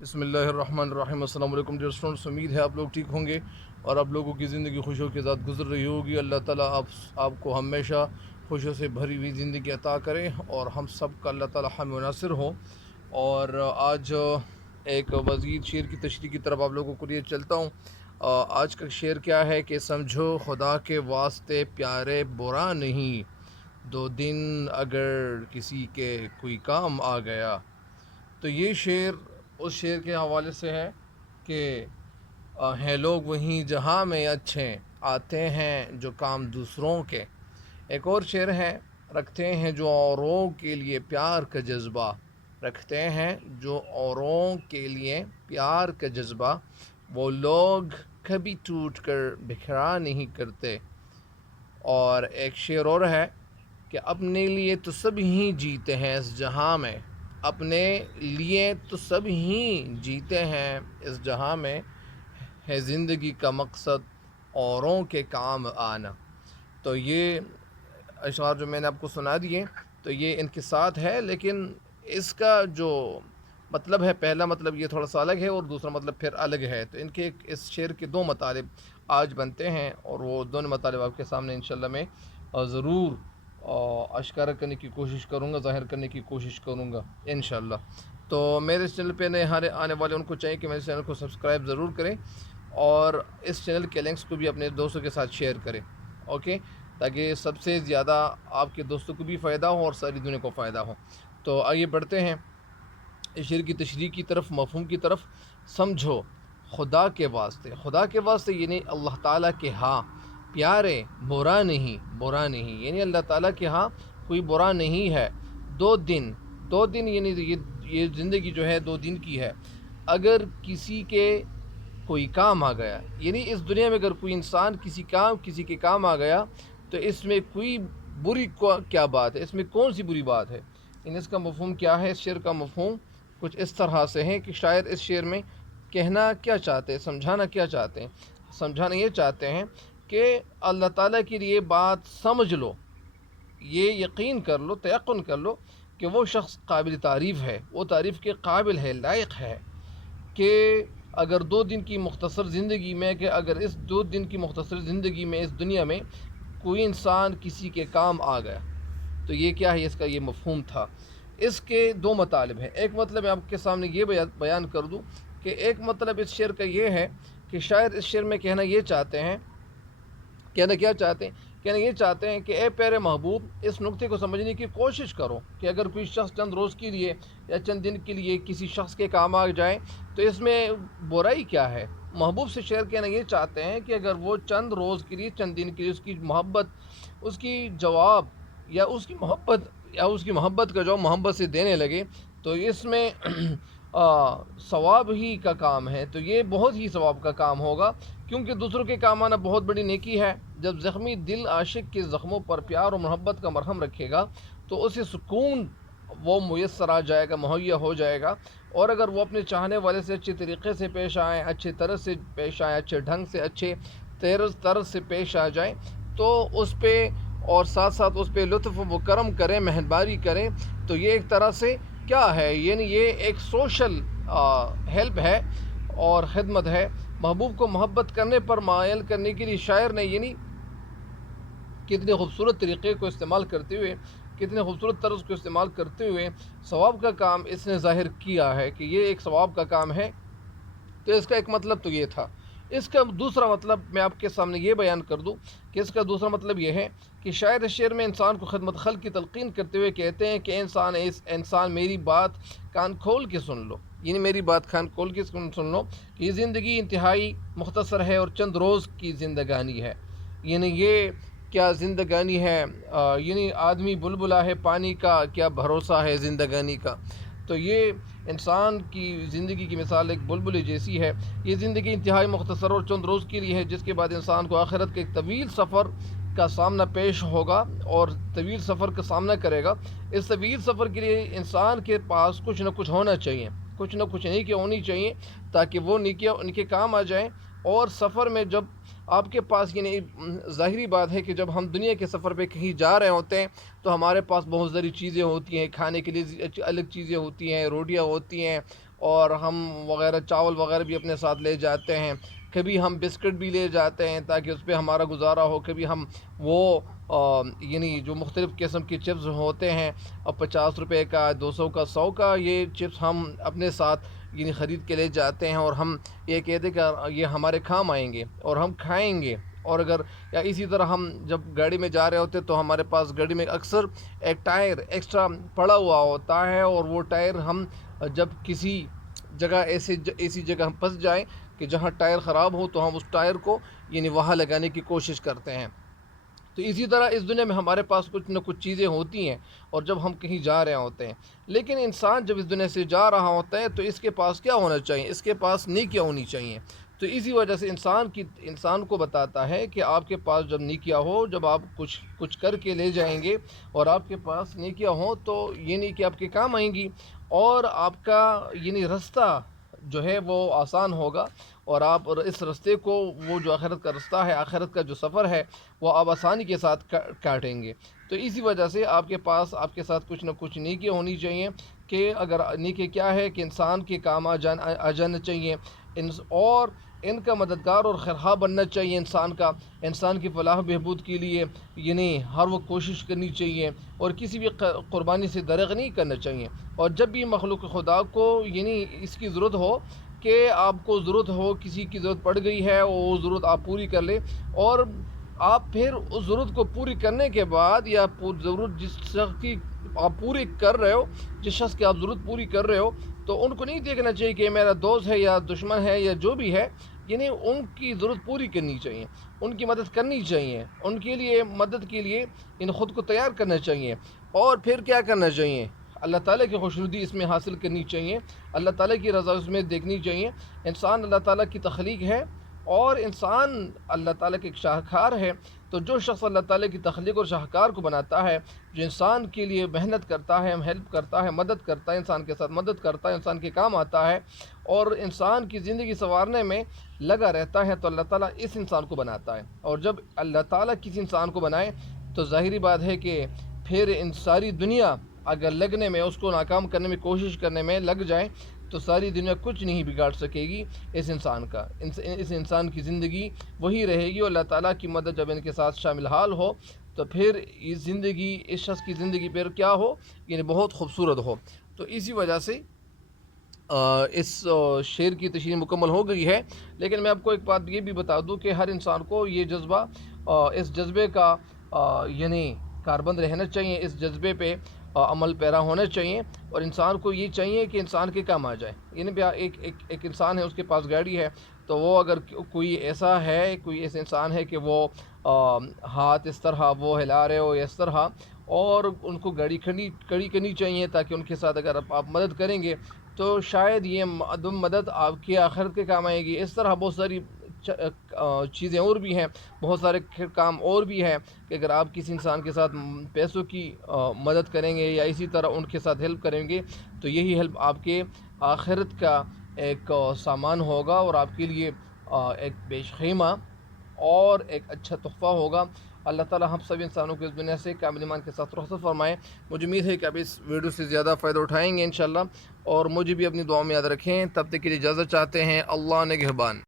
بسم اللہ الرحمن الرحیم۔ السلام علیکم ڈیئر اسٹوڈنٹس، امید ہے آپ لوگ ٹھیک ہوں گے اور آپ لوگوں کی زندگی خوشیوں کے ساتھ گزر رہی ہوگی۔ اللہ تعالیٰ آپ کو ہمیشہ خوشیوں سے بھری ہوئی زندگی عطا کرے اور ہم سب کا اللہ تعالیٰ ہم مناصر ہو۔ اور آج ایک مزید شعر کی تشریح کی طرف آپ لوگوں کو لیے چلتا ہوں۔ آج کا شعر کیا ہے کہ سمجھو خدا کے واسطے پیارے برا نہیں، دو دن اگر کسی کے کوئی کام آ گیا۔ تو یہ شعر اس شعر کے حوالے سے ہے کہ ہیں لوگ وہیں جہاں میں اچھے، آتے ہیں جو کام دوسروں کے۔ ایک اور شعر ہے، رکھتے ہیں جو اوروں کے لیے پیار کا جذبہ، رکھتے ہیں جو اوروں کے لیے پیار کا جذبہ، وہ لوگ کبھی ٹوٹ کر بکھرا نہیں کرتے۔ اور ایک شعر اور ہے کہ اپنے لیے تو سب ہی جیتے ہیں اس جہاں میں، اپنے لیے تو سب ہی جیتے ہیں اس جہاں میں، ہے زندگی کا مقصد اوروں کے کام آنا۔ تو یہ اشعار جو میں نے آپ کو سنا دیے تو یہ ان کے ساتھ ہے، لیکن اس کا جو مطلب ہے، پہلا مطلب یہ تھوڑا سا الگ ہے اور دوسرا مطلب پھر الگ ہے۔ تو ان کے اس شعر کے دو مطالب آج بنتے ہیں اور وہ دونوں مطالب آپ کے سامنے انشاءاللہ میں ضرور اشکارا کرنے کی کوشش کروں گا، ظاہر کرنے کی کوشش کروں گا انشاءاللہ۔ تو میرے اس چینل پہ نئے آنے والے ان کو چاہیے کہ میرے چینل کو سبسکرائب ضرور کریں اور اس چینل کے لنکس کو بھی اپنے دوستوں کے ساتھ شیئر کریں، اوکے، تاکہ سب سے زیادہ آپ کے دوستوں کو بھی فائدہ ہو اور ساری دنیا کو فائدہ ہو۔ تو آئیے بڑھتے ہیں اس شعر کی تشریح کی طرف، مفہوم کی طرف۔ سمجھو خدا کے واسطے، خدا کے واسطے یعنی اللہ تعالیٰ کے ہاں پیارے برا نہیں، برا نہیں یعنی اللہ تعالیٰ کے ہاں کوئی برا نہیں ہے۔ دو دن یعنی یہ زندگی جو ہے 2 دن کی ہے۔ اگر کسی کے کوئی کام آ گیا، یعنی اس دنیا میں اگر کوئی انسان کسی کے کام آ گیا تو اس میں کوئی بری کیا بات ہے، اس میں کون سی بری بات ہے؟ اس کا مفہوم کیا ہے؟ اس شعر کا مفہوم کچھ اس طرح سے ہے کہ شاعر اس شعر میں کہنا کیا چاہتے ہیں، سمجھانا کیا چاہتے ہیں؟ سمجھانا یہ چاہتے ہیں کہ اللہ تعالیٰ کی یہ بات سمجھ لو، یہ یقین کر لو، تیقن کر لو کہ وہ شخص قابل تعریف ہے، وہ تعریف کے قابل ہے، لائق ہے، کہ اگر 2 دن کی مختصر زندگی میں، کہ اگر اس 2 دن کی مختصر زندگی میں اس دنیا میں کوئی انسان کسی کے کام آ گیا تو یہ کیا ہے؟ اس کا یہ مفہوم تھا۔ اس کے دو مطالب ہیں۔ ایک مطلب میں آپ کے سامنے یہ بیان کر دوں کہ ایک مطلب اس شعر کا یہ ہے کہ شاعر اس شعر میں کہنا یہ چاہتے ہیں، کہنا کیا چاہتے ہیں؟ کہنا یہ چاہتے ہیں کہ اے پیارے محبوب، اس نقطے کو سمجھنے کی کوشش کرو کہ اگر کوئی شخص چند روز کے لیے یا چند دن کے لیے کسی شخص کے کام آ جائے تو اس میں برائی کیا ہے؟ محبوب سے شعر کہنا یہ چاہتے ہیں کہ اگر وہ چند روز کے لیے، چند دن کے لیے اس کی محبت، اس کی جواب یا اس کی محبت کا جو محبت سے دینے لگے تو اس میں ثواب ہی کا کام ہے، تو یہ بہت ہی ثواب کا کام ہوگا، کیونکہ دوسروں کے کام آنا بہت بڑی نیکی ہے۔ جب زخمی دل عاشق کے زخموں پر پیار و محبت کا مرہم رکھے گا تو اسے سکون وہ میسر آ جائے گا، مہیا ہو جائے گا۔ اور اگر وہ اپنے چاہنے والے سے اچھے طریقے سے پیش آئیں، اچھے طرز سے پیش آئیں، اچھے ڈھنگ سے، اچھے طرز سے پیش آ جائیں تو اس پہ، اور ساتھ ساتھ اس پہ لطف و کرم کریں، مہربانی کریں، تو یہ ایک طرح سے کیا ہے؟ یعنی یہ ایک سوشل ہیلپ ہے اور خدمت ہے۔ محبوب کو محبت کرنے پر مائل کرنے کے لیے شاعر نے یعنی کتنے خوبصورت طریقے کو استعمال کرتے ہوئے، کتنے خوبصورت طرز کو استعمال کرتے ہوئے ثواب کا کام اس نے ظاہر کیا ہے کہ یہ ایک ثواب کا کام ہے۔ تو اس کا ایک مطلب تو یہ تھا۔ اس کا دوسرا مطلب میں آپ کے سامنے یہ بیان کر دوں کہ اس کا دوسرا مطلب یہ ہے کہ شاعر اس شعر میں انسان کو خدمت خلق کی تلقین کرتے ہوئے کہتے ہیں کہ انسان میری بات کان کھول کے سن لو، یعنی میری بات کان کھول کے سن لو کہ یہ زندگی انتہائی مختصر ہے اور چند روز کی زندگانی ہے۔ یعنی یہ کیا زندگانی ہے؟ یعنی آدمی بلبلا ہے، پانی کا کیا بھروسہ ہے زندگانی کا؟ تو یہ انسان کی زندگی کی مثال ایک بلبلے جیسی ہے۔ یہ زندگی انتہائی مختصر اور چند روز کے لیے ہے، جس کے بعد انسان کو آخرت کے ایک طویل سفر کا سامنا پیش ہوگا اور طویل سفر کا سامنا کرے گا۔ اس طویل سفر کے لیے انسان کے پاس کچھ نہ کچھ ہونا چاہیے، کچھ نہ کچھ نیکیاں ہونی چاہیے تاکہ وہ نیکیاں ان کے کام آ جائیں۔ اور سفر میں جب آپ کے پاس، یعنی ظاہری بات ہے کہ جب ہم دنیا کے سفر پہ کہیں جا رہے ہوتے ہیں تو ہمارے پاس بہت ساری چیزیں ہوتی ہیں، کھانے کے لیے الگ چیزیں ہوتی ہیں، روٹیاں ہوتی ہیں، اور ہم وغیرہ چاول وغیرہ بھی اپنے ساتھ لے جاتے ہیں، کبھی ہم بسکٹ بھی لے جاتے ہیں تاکہ اس پہ ہمارا گزارا ہو، کبھی ہم وہ یعنی جو مختلف قسم کی چپس ہوتے ہیں، 50 روپے کا، 200 کا، 100 کا، یہ چپس ہم اپنے ساتھ یعنی خرید کے لے جاتے ہیں، اور ہم یہ کہتے ہیں کہ یہ ہمارے کام آئیں گے اور ہم کھائیں گے۔ اور اگر یا اسی طرح ہم جب گاڑی میں جا رہے ہوتے تو ہمارے پاس گاڑی میں اکثر ایک ٹائر ایکسٹرا پڑا ہوا ہوتا ہے، اور وہ ٹائر ہم جب کسی جگہ ایسی جگہ ہم پھنس جائیں کہ جہاں ٹائر خراب ہو تو ہم اس ٹائر کو یعنی وہاں لگانے کی کوشش کرتے ہیں۔ تو اسی طرح اس دنیا میں ہمارے پاس کچھ نہ کچھ چیزیں ہوتی ہیں، اور جب ہم کہیں جا رہے ہوتے ہیں، لیکن انسان جب اس دنیا سے جا رہا ہوتا ہے تو اس کے پاس کیا ہونا چاہیے؟ اس کے پاس نیکیاں ہونی چاہیے۔ تو اسی وجہ سے انسان کو بتاتا ہے کہ آپ کے پاس جب نیکیاں ہو، جب آپ کچھ کر کے لے جائیں گے اور آپ کے پاس نیکیاں ہوں تو یہ نہیں کہ آپ کے کام آئیں گی، اور آپ کا یعنی رستہ جو ہے وہ آسان ہوگا، اور آپ اس رستے کو، وہ جو آخرت کا رستہ ہے، آخرت کا جو سفر ہے، وہ آپ آسانی کے ساتھ کاٹیں گے۔ تو اسی وجہ سے آپ کے پاس آپ کے ساتھ کچھ نہ کچھ نیکی ہونی چاہیے، کہ اگر نیکی کیا ہے کہ انسان کے کام آ جانا چاہیے، اور ان کا مددگار اور خواہاں بننا چاہیے انسان کی فلاح و بہبود کے لیے یعنی ہر وہ کوشش کرنی چاہیے، اور کسی بھی قربانی سے درغ نہیں کرنا چاہیے۔ اور جب بھی مخلوق خدا کو یعنی اس کی ضرورت ہو، کہ آپ کو ضرورت ہو، کسی کی ضرورت پڑ گئی ہے، وہ ضرورت آپ پوری کر لیں، اور آپ پھر اس ضرورت کو پوری کرنے کے بعد، یا ضرورت جس شخص کی آپ پوری کر رہے ہو، جس شخص کی آپ ضرورت پوری کر رہے ہو، تو ان کو نہیں دیکھنا چاہیے کہ میرا دوست ہے یا دشمن ہے یا جو بھی ہے، یعنی ان کی ضرورت پوری کرنی چاہیے، ان کی مدد کرنی چاہیے، ان کے لیے مدد کے لیے ان خود کو تیار کرنا چاہیے، اور پھر کیا کرنا چاہیے؟ اللہ تعالیٰ کی خوشنودی اس میں حاصل کرنی چاہیے، اللہ تعالیٰ کی رضا اس میں دیکھنی چاہیے۔ انسان اللہ تعالیٰ کی تخلیق ہے، اور انسان اللہ تعالیٰ کے ایک شاہکار ہے، تو جو شخص اللہ تعالیٰ کی تخلیق اور شاہکار کو بناتا ہے، جو انسان کے لیے محنت کرتا ہے، ہیلپ کرتا ہے، مدد کرتا ہے، انسان کے ساتھ مدد کرتا ہے، انسان کے کام آتا ہے، اور انسان کی زندگی سنوارنے میں لگا رہتا ہے، تو اللہ تعالیٰ اس انسان کو بناتا ہے۔ اور جب اللہ تعالیٰ کسی انسان کو بنائے تو ظاہری بات ہے کہ پھر ان ساری دنیا اگر لگنے میں، اس کو ناکام کرنے میں کوشش کرنے میں لگ جائے، تو ساری دنیا کچھ نہیں بگاڑ سکے گی اس انسان کا، اس انسان کی زندگی وہی رہے گی، اور اللہ تعالیٰ کی مدد جب ان کے ساتھ شامل حال ہو تو پھر اس زندگی، اس شخص کی زندگی پھر کیا ہو، یعنی بہت خوبصورت ہو۔ تو اسی وجہ سے اس شعر کی تشریح مکمل ہو گئی ہے، لیکن میں آپ کو ایک بات یہ بھی بتا دوں کہ ہر انسان کو یہ جذبہ، اس جذبے کا یعنی کاربند رہنا چاہیے، اس جذبے پہ عمل پیرا ہونا چاہیے، اور انسان کو یہ چاہیے کہ انسان کے کام آ جائے۔ یعنی ایک انسان ہے، اس کے پاس گاڑی ہے، تو وہ اگر کوئی ایسا انسان ہے کہ وہ ہاتھ اس طرح وہ ہلا رہے ہو یا اس طرح، اور ان کو گاڑی کھڑی کرنی چاہیے، تاکہ ان کے ساتھ اگر آپ مدد کریں گے تو شاید یہ مدد آپ کی آخرت کے کام آئے گی۔ اس طرح بہت ساری چیزیں اور بھی ہیں، بہت سارے کام اور بھی ہیں، کہ اگر آپ کسی انسان کے ساتھ پیسوں کی مدد کریں گے، یا اسی طرح ان کے ساتھ ہیلپ کریں گے، تو یہی ہیلپ آپ کے آخرت کا ایک سامان ہوگا، اور آپ کے لیے ایک بیش خیمہ اور ایک اچھا تحفہ ہوگا۔ اللہ تعالیٰ ہم سب انسانوں کو اس دنیا سے کامل ایمان کے ساتھ رخصت فرمائیں۔ مجھے امید ہے کہ آپ اس ویڈیو سے زیادہ فائدہ اٹھائیں گے انشاءاللہ، اور مجھے بھی اپنی دعاؤں میں یاد رکھیں۔ تب تک کے لیے اجازت چاہتے ہیں، اللہ نگہبان۔